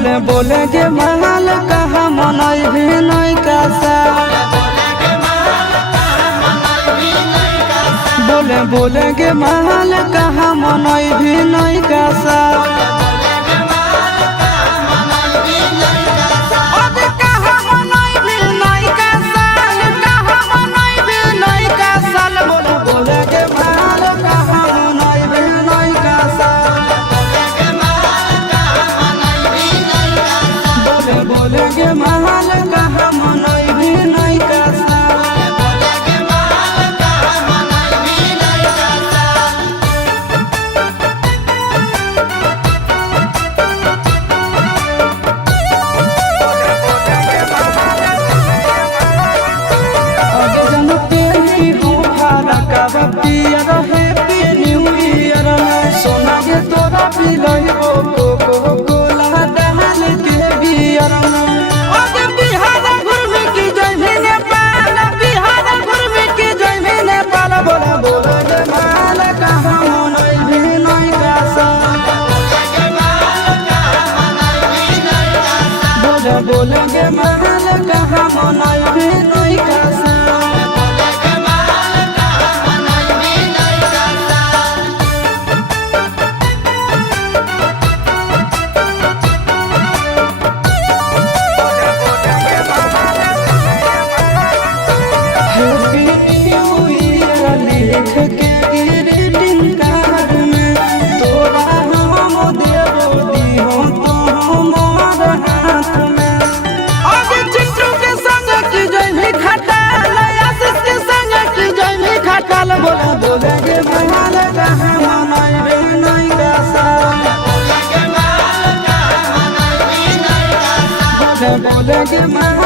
बोले बोले के महल कहा मनई भी नहीं कासा बोले बोले के महल कहा मनई भी नहीं कासा बोले महल कहा मनई भी नहीं कासा आगे जन तेरी हो खाना का पिया रहे न्यू ईयर सोना के तोरा पिलई हो को कोला डाल के बियर बोले के महल कहा मनई भी नहीं कासा हैप्पी न्यू ईयर लिख के ग्रीटिंग कार्ड में तोरा हम देबो दिहो तो हमार हाथ में बोले के महल कहा मनई भी नहीं कासा बोले के महल